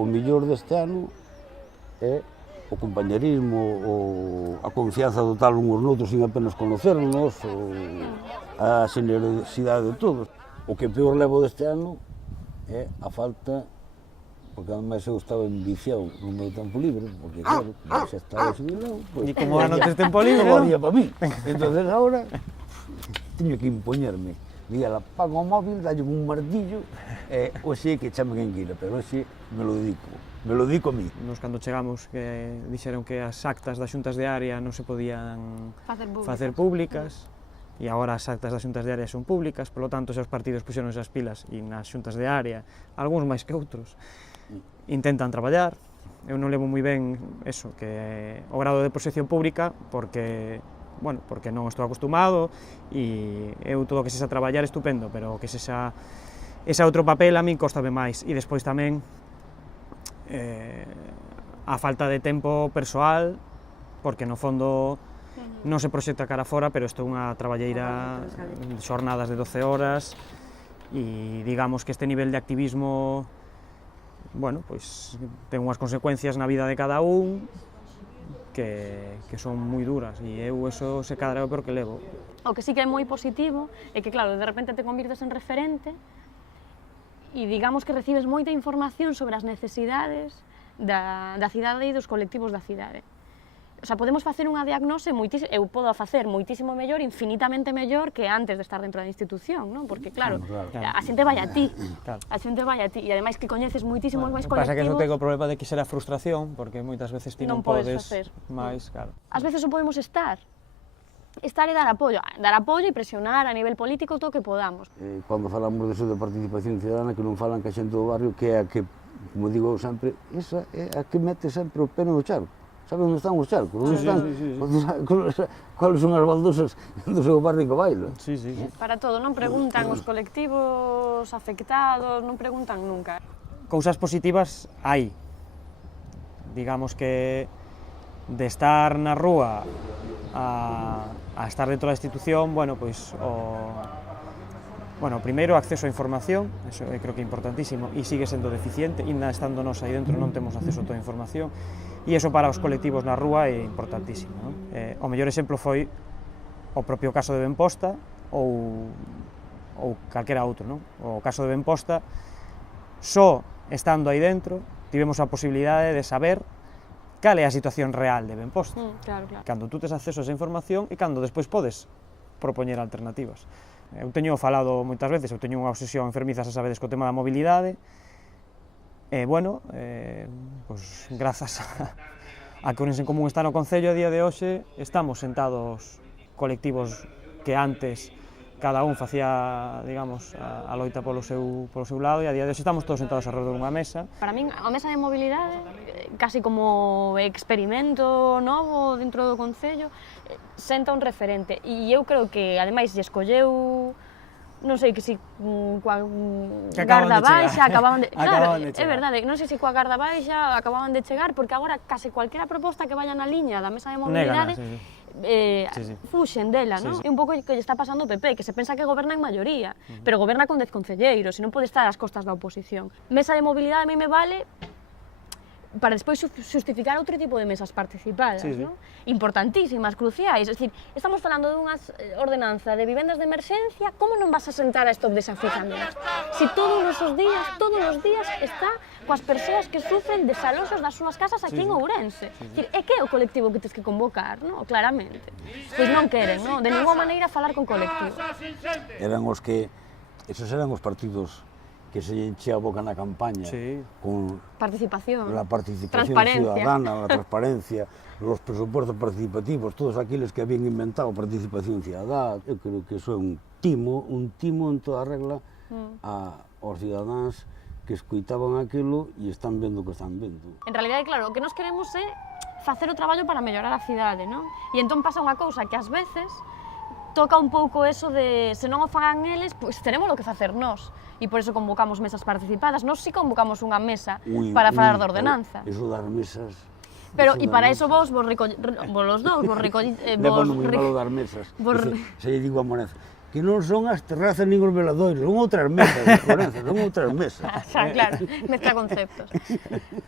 o mellor deste ano é o compañerismo, a confianza total uns noutros sin apenas conocernos, a xenerosidade de todos. O que peor levo deste ano é a falta, porque ademais eu estaba enviciado no meu tempo libre, porque claro, xa estaba jubilado, E como ahora non tes tempo libre, non non? había para mí. Entonces ahora teño que impoñerme. Díala, pago o móvil, dalle un martillo, hoxe que chame quen quira, pero hoxe me lo dedico a mí. Nos cando chegamos que dixeron que as actas das xuntas de área non se podían facer públicas e agora as actas das xuntas de área son públicas, polo tanto, se os partidos puxeron esas pilas e nas xuntas de área, algúns máis que outros, intentan traballar. Eu non levo moi ben eso, que o grado de proxección pública, porque non estou acostumado e eu todo o que sexa traballar estupendo, pero o que sexa ese outro papel a min costame máis. E despois tamén a falta de tempo persoal, porque no fondo non se proxecta cara fora, pero isto é unha traballeira, xornadas de 12 horas, e digamos que este nivel de activismo, pois ten unhas consecuencias na vida de cada un que son moi duras, e eu eso se cadra o peor que levo. O que sí que é moi positivo é que, claro, de repente te convirtes en referente e digamos que recibes moita información sobre as necesidades da cidade e dos colectivos da cidade. O sea, podemos facer unha diagnose eu podo facer moitísimo mellor, infinitamente mellor que antes de estar dentro da institución, non? Porque claro, a xente vai a ti, e ademais que coñeces moitísimos máis colectivos. Pasa que non tengo o problema de que será frustración, porque moitas veces ti non podes máis, claro. Ás veces non podemos estar e dar apoio e presionar a nivel político todo o que podamos. Cando falamos de participación ciudadana, que non falan que a xente do barrio, que é a que, como digo sempre, esa é a que mete sempre o pé no charco. Sabe onde están os charcos? Cuáles son as baldosas do seu barrio que baila? Para todo, non preguntan os colectivos afectados, non preguntan nunca. Cousas positivas hai. Digamos que de estar na rúa a estar dentro da institución, primeiro, acceso á información, eso creo que é importantísimo, e sigue sendo deficiente, ainda estando nós aí dentro non temos acceso a toda a información, e iso para os colectivos na rúa é importantísimo, non? O mellor exemplo foi o propio caso de Benposta ou calquera outro, non? O caso de Benposta, só estando aí dentro, tivemos a posibilidade de saber cal é a situación real de Benposta. Claro. Cando tú tes acceso a esa información e cando despois podes propoñer alternativas. Eu teño falado moitas veces, eu teño unha obsesión enfermiza, xa sabedes, co tema da mobilidade, grazas a que Ourense en Común está no Concello, a día de hoxe estamos sentados colectivos que antes cada un facía, digamos, a loita polo seu lado, e a día de hoxe estamos todos sentados alrededor dunha mesa. Para min, a mesa de mobilidade, casi como experimento novo dentro do Concello, senta un referente, e eu creo que, ademais, lle escolleu, non sei que si coa Garda Baixa acababan de chegar. É verdade, non sei se coa Garda Baixa acababan de chegar, porque agora case cualquera proposta que vaya na liña da mesa de mobilidade fuxen dela, non? É un pouco que lle está pasando ao PP, que se pensa que goberna en maioría, pero goberna con 10 concelleiros e non pode estar ás costas da oposición. Mesa de mobilidade a mí me vale para despois justificar outro tipo de mesas participadas, non? Importantísimas, cruciais. É dicir, estamos falando dunha ordenanza de vivendas de emerxencia, como non vas a sentar a stop desafizamento? Si todos os días está coas persoas que sufren desaloxos das súas casas aquí en Ourense. É que é o colectivo que tens que convocar, non? Claramente. Pois non queren, non? De ninguna maneira falar con colectivos. Esos eran os partidos que se enchía a boca na campaña con la participación ciudadana, la transparencia, los presupuestos participativos, todos aqueles que habían inventado participación ciudadana. Eu creo que iso é un timo en toda regla aos cidadáns que escoitaban aquilo e están vendo o que están vendo. En realidade, claro, o que nós queremos é facer o traballo para mellorar a cidade, non? E entón pasa unha cousa que ás veces toca un pouco eso de, se non o fagan eles, pois teremos o que facer nós. E por eso convocamos mesas participadas. Nós si convocamos unha mesa para falar de ordenanza. Eso das mesas... Pero, e para eso vos los dous, vos Levo moi malo dar mesas. Se lle digo a Monez, que non son as terrazas nin os veladoiros, son outras mesas, Florencia, son outras mesas. Xa, claro, mezcla conceptos.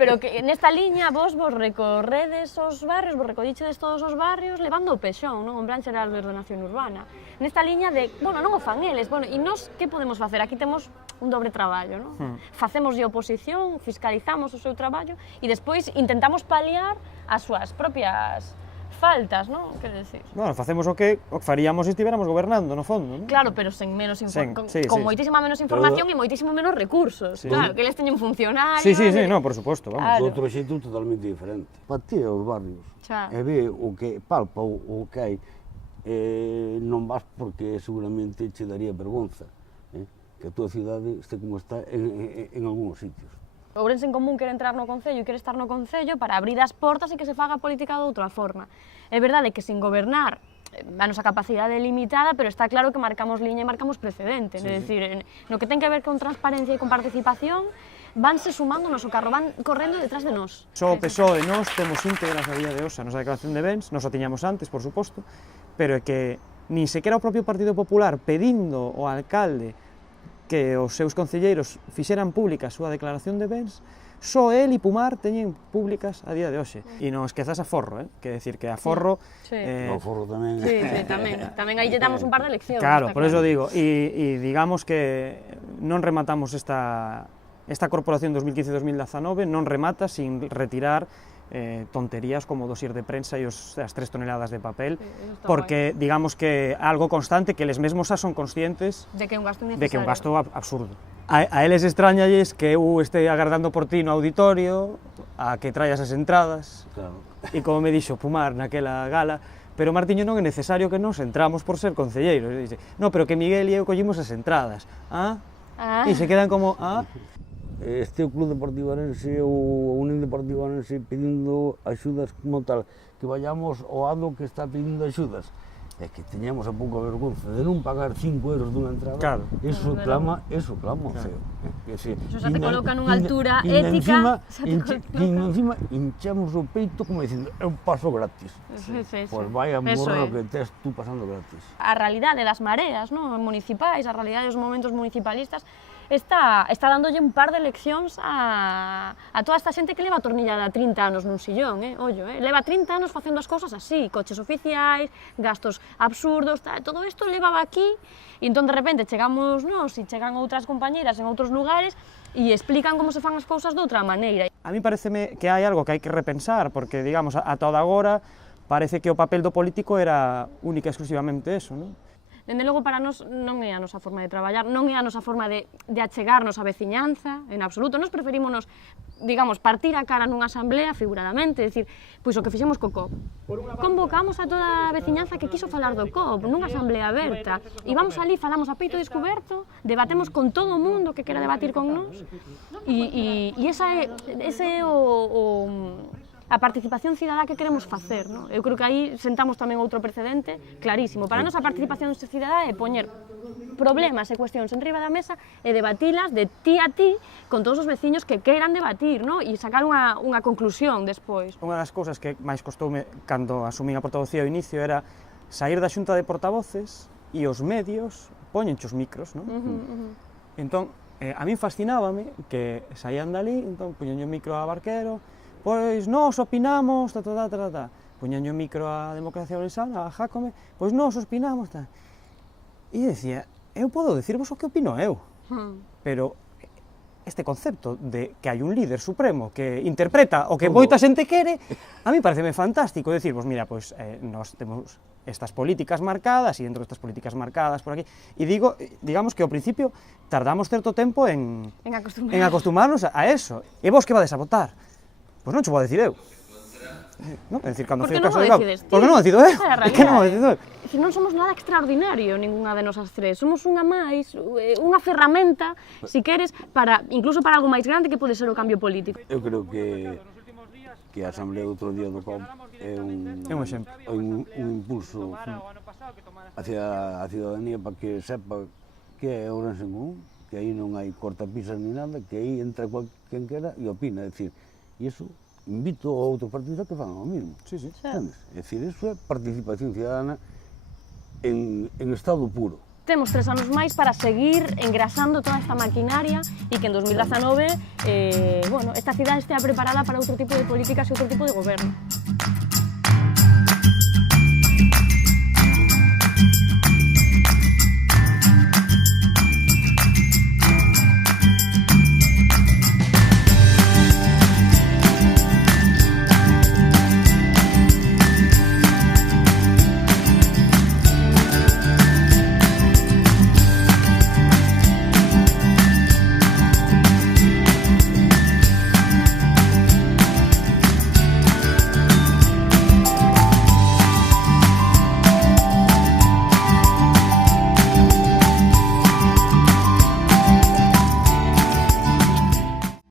Pero que nesta liña vos recorredes os barrios, vos recollichedes todos os barrios levando o pexón, non? En plan xeral de ordenación urbana. Nesta liña de, bueno, non o fan eles, bueno, e nós que podemos facer? Aquí temos un dobre traballo, non? Facemos de oposición, fiscalizamos o seu traballo e despois intentamos paliar as súas propias faltas, non? Quero decir. Bueno, facemos o que faríamos se estiveramos gobernando, no fondo, non? Claro, pero sen menos con moitísima menos información e moitísimo menos recursos. Claro, que eles teñen funcionarios... Sí, no, por suposto, vamos. Outro xeito totalmente diferente. Patea os barrios e ve o que palpa o que hai, non vas porque seguramente che daría vergonza que a túa cidade este como está en algúns sitios. Ourense en Común quere entrar no Concello e quere estar no Concello para abrir as portas e que se faga a política de outra forma. É verdade que sin gobernar a nosa capacidade é limitada, pero está claro que marcamos liña e marcamos precedente. É dicir, no que ten que ver con transparencia e con participación, vanse sumando o noso carro, van correndo detrás de nós. Só o PSOE e nós temos íntegras a día de hoxe a nosa declaración de bens, nos a tiñamos antes, por suposto, pero é que nin sequera o propio Partido Popular pedindo ao alcalde que os seus concelleiros fixeran pública a súa declaración de bens, só el e Pumar teñen públicas a día de hoxe. E non esquezas Aforro, que decir que Aforro... O Aforro tamén... Sí, tamén aí lle damos un par de leccións. Claro, por eso digo, e digamos que non rematamos esta corporación 2015-2019, non remata sin retirar tonterías como o dosier de prensa e as 3 toneladas de papel, porque digamos que algo constante que eles mesmos xa son conscientes de que é un gasto innecesario. De que é un gasto absurdo. A eles extrañalles que eu este agardando por ti no auditorio, a que traias as entradas, e como me dixo Pumar naquela gala, pero Martiño non é necesario que nos entramos por ser concelleiros. E dice, no, pero que Miguel e eu collimos as entradas. E se quedan como, Este o Club Deportivo Arense ou a Unión Deportiva Arense pedindo axudas como tal, que vayamos ao ado que está pedindo axudas, é que teñamos a pouca vergonza de non pagar 5 euros dunha entrada, eso clama feo. Eso xa te coloca nunha altura ética, encima hinchamos o peito como dicindo, é un paso gratis. Pois vaya morro que tes tú pasando gratis. A realidade das mareas municipais, a realidade dos momentos municipalistas, está dándolle un par de leccións a toda esta xente que leva atornillada 30 anos nun sillón, ollo, leva 30 anos facendo as cousas así, coches oficiais, gastos absurdos, todo isto levaba aquí, e entón de repente chegamos nós e chegan outras compañeiras en outros lugares e explican como se fan as cousas de outra maneira. A mí pareceme que hai algo que hai que repensar, porque, digamos, a toda agora parece que o papel do político era única e exclusivamente eso, non? Dende logo, para nós non é a nosa forma de traballar, non é a nosa forma de achegarnos á veciñanza, en absoluto. Nós preferímonos, digamos, partir a cara nunha asamblea, figuradamente, decir, pois o que fixemos co COP. Convocamos a toda a veciñanza que quiso falar do COP, nunha asamblea aberta, e vamos ali, falamos a peito descoberto, debatemos con todo o mundo que quera debatir con nós, e esa é a participación cidadá que queremos facer, non? Eu creo que aí sentamos tamén outro precedente clarísimo. Para nós a participación cidadá é poñer problemas e cuestións enriba da mesa e debatilas de ti a ti con todos os veciños que queiran debatir, non? E sacar unha conclusión despois. Unha das cousas que máis costoume cando asumín a portavocía ao inicio era sair da xunta de portavoces e os medios poñenche os micros, non? Entón, a min fascinábame que saían dali, entón poñenlle o micro a Barquero, pois nós opinamos, puñanlle o micro a Democracia Ourensana, a Jácome, pois nós opinamos, E decía, eu podo dicirvos o que opino eu, pero este concepto de que hai un líder supremo que interpreta o que moita xente quere, a mí pareceme fantástico, decirvos, mira, pois nós temos estas políticas marcadas, e dentro destas políticas marcadas por aquí, e digamos que ao principio tardamos certo tempo en acostumarnos a eso, e vos que vades a votar? Pois non che vou a decir eu. Non, é dicir, cando foi o caso de Gabo. Porque non o decido eu. É que non o decido eu. Non somos nada extraordinario, ningunha de nosas tres. Somos unha máis, unha ferramenta, se queres, incluso para algo máis grande que pode ser o cambio político. Eu creo que a asamblea do outro día do COP é un exemplo. Un impulso hacia a ciudadanía para que sepa que é Ourense en Común, que aí non hai cortapisas ni nada, que aí entra quen quera e opina, é dicir, e iso invito a outros partidos a que fagan o mismo. É dicir, iso é participación ciudadana en estado puro. temos 3 anos máis para seguir engrasando toda esta maquinaria e que en 2019 esta cidade estea preparada para outro tipo de políticas e outro tipo de goberno.